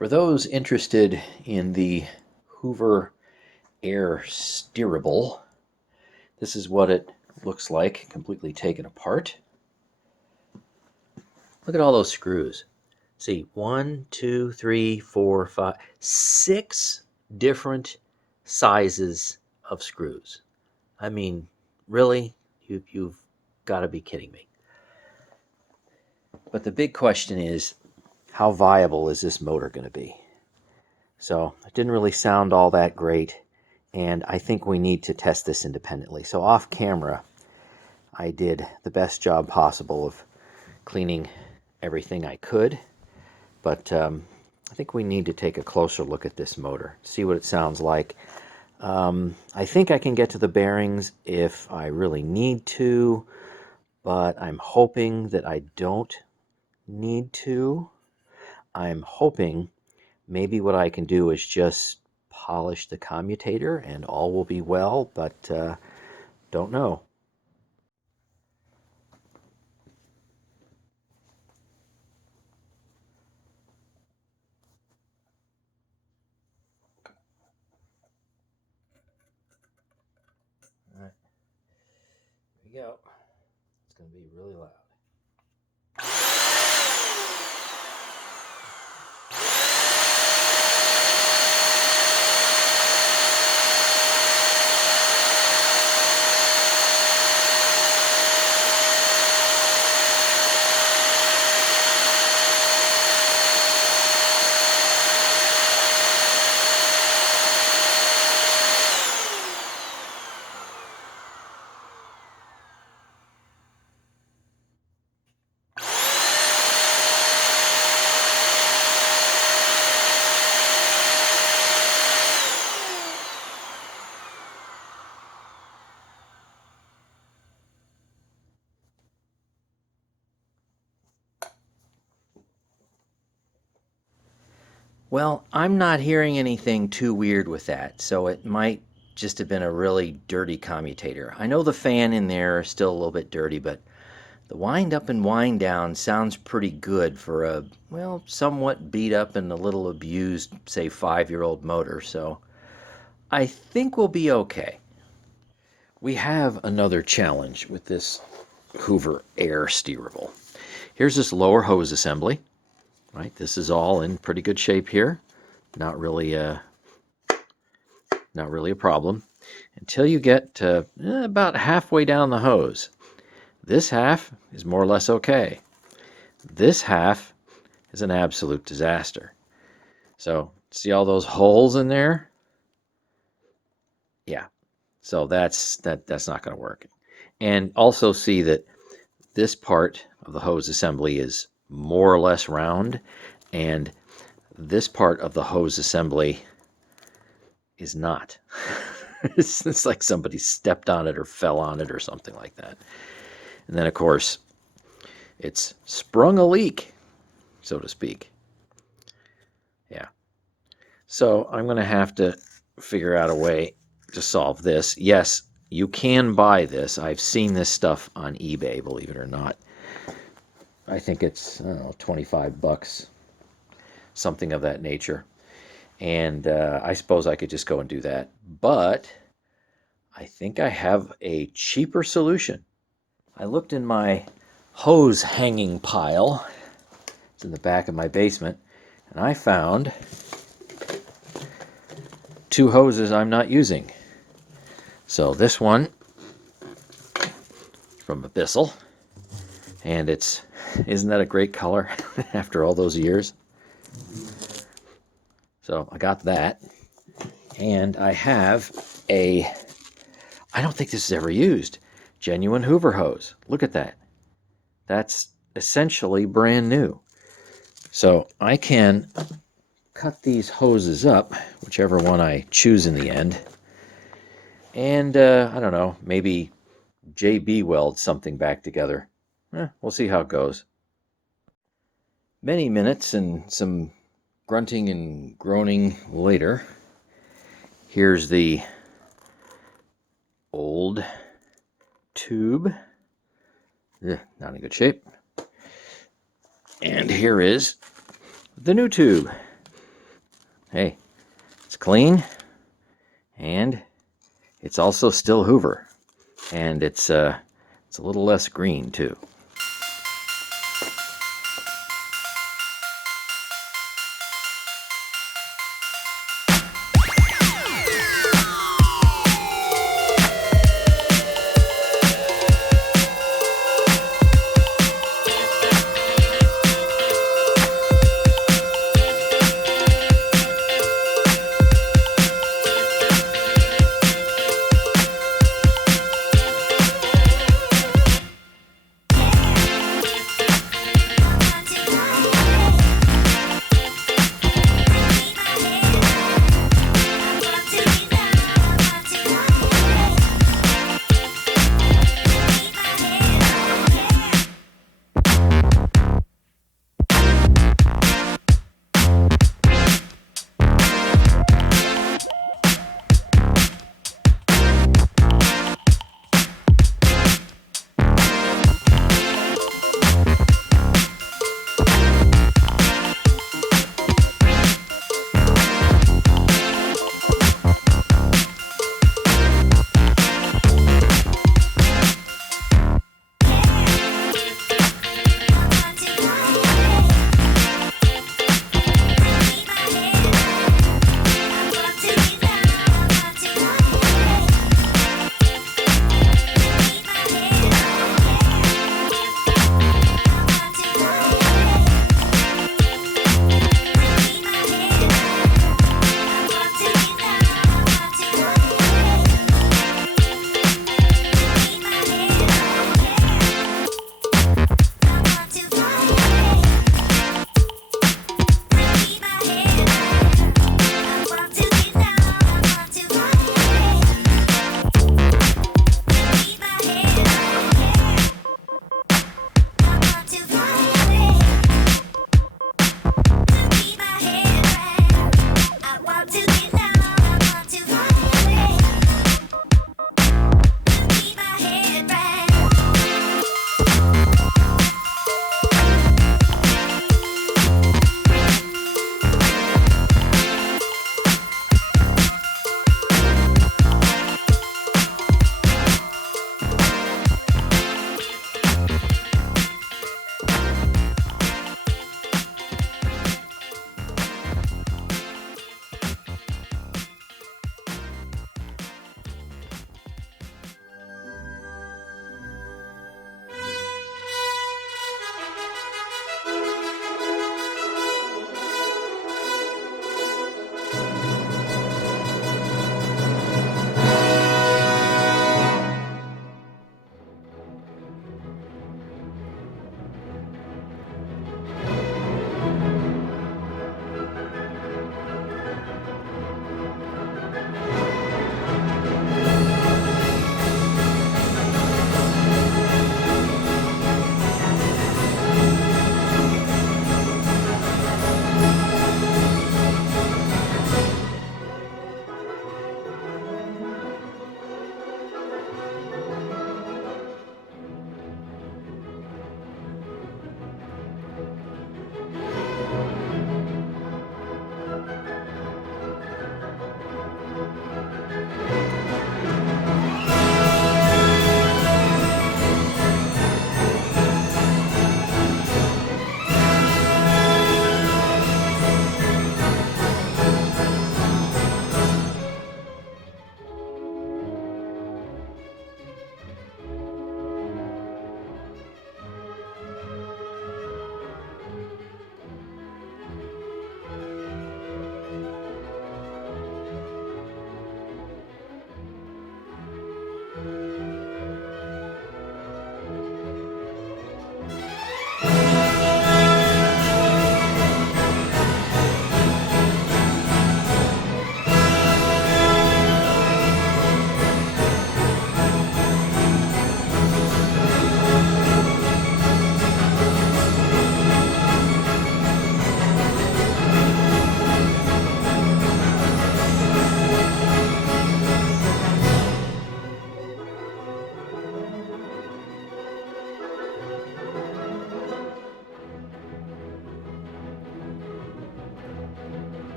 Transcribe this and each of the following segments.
For those interested in the Hoover Air Steerable, this is what it looks like completely taken apart. Look at all those screws. See, 1, 2, 3, 4, 5, 6 different sizes of screws. I mean, really? You've got to be kidding me. But the big question is, how viable is this motor going to be? So it didn't really sound all that great, and I think we need to test this independently. So off camera, I did the best job possible of cleaning everything I could, but I think we need to take a closer look at this motor, see what it sounds like. I think I can get to the bearings if I really need to, but I'm hoping that I don't need to. I'm hoping maybe what I can do is just polish the commutator and all will be well, but don't know. All right, here we go. It's going to be really loud. Well, I'm not hearing anything too weird with that, so it might just have been a really dirty commutator. I know the fan in there is still a little bit dirty, but the wind up and wind down sounds pretty good for a, well, somewhat beat up and a little abused, say, 5-year-old motor, so I think we'll be okay. We have another challenge with this Hoover Air Steerable. Here's this lower hose assembly. Right, this is all in pretty good shape here. Not really a problem until you get to about halfway down the hose. This half is more or less okay. This half is an absolute disaster. So see all those holes in there? Yeah. So that's not going to work. And also see that this part of the hose assembly is more or less round, and this part of the hose assembly is not. It's like somebody stepped on it or fell on it or something like that. And then, of course, it's sprung a leak, so to speak. Yeah. So I'm going to have to figure out a way to solve this. Yes, you can buy this. I've seen this stuff on eBay, believe it or not. I think it's, I don't know, $25, something of that nature. And I suppose I could just go and do that. But I think I have a cheaper solution. I looked in my hose hanging pile. It's in the back of my basement. And I found 2 hoses I'm not using. So this one from Abyssal. And it's, isn't that a great color after all those years? So I got that. And I have a, I don't think this is ever used, genuine Hoover hose. Look at that. That's essentially brand new. So I can cut these hoses up, whichever one I choose in the end. And I don't know, maybe JB weld something back together. We'll see how it goes. Many minutes and some grunting and groaning later, here's the old tube. Not in good shape. And here is the new tube. hey, it's clean, and it's also still Hoover, and it's a little less green too.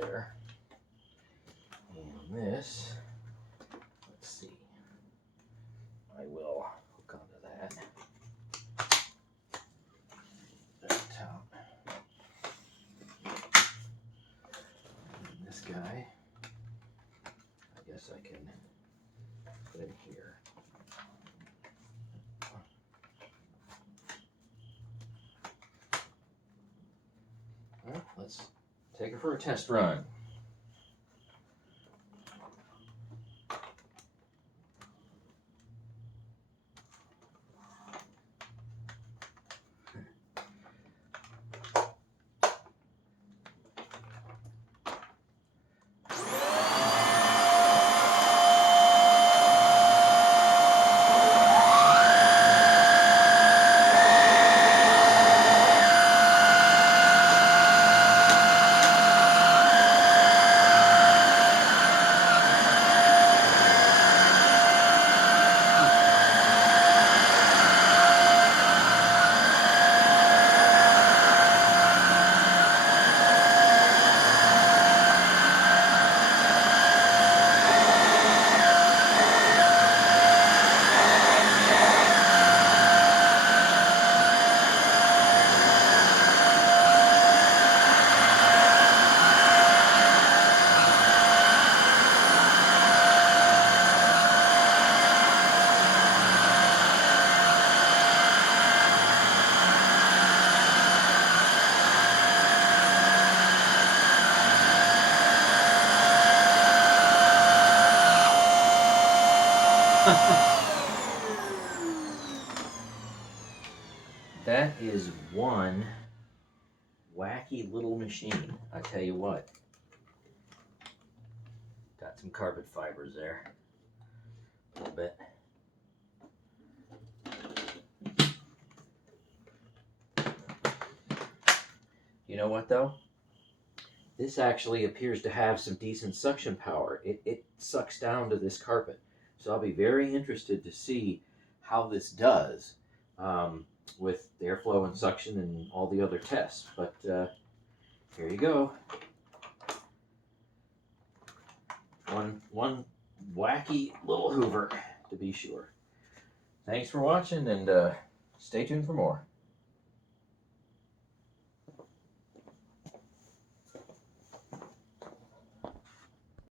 there. And this, let's see, I will hook onto that. That top. And this guy, I guess I can put in here. Well, let's take her for a test run. That is one wacky little machine. I tell you what. Got some carpet fibers there. A little bit. You know what though? This actually appears to have some decent suction power. It sucks down to this carpet. So I'll be very interested to see how this does with airflow and suction and all the other tests. But here you go. One wacky little Hoover, to be sure. Thanks for watching, and stay tuned for more.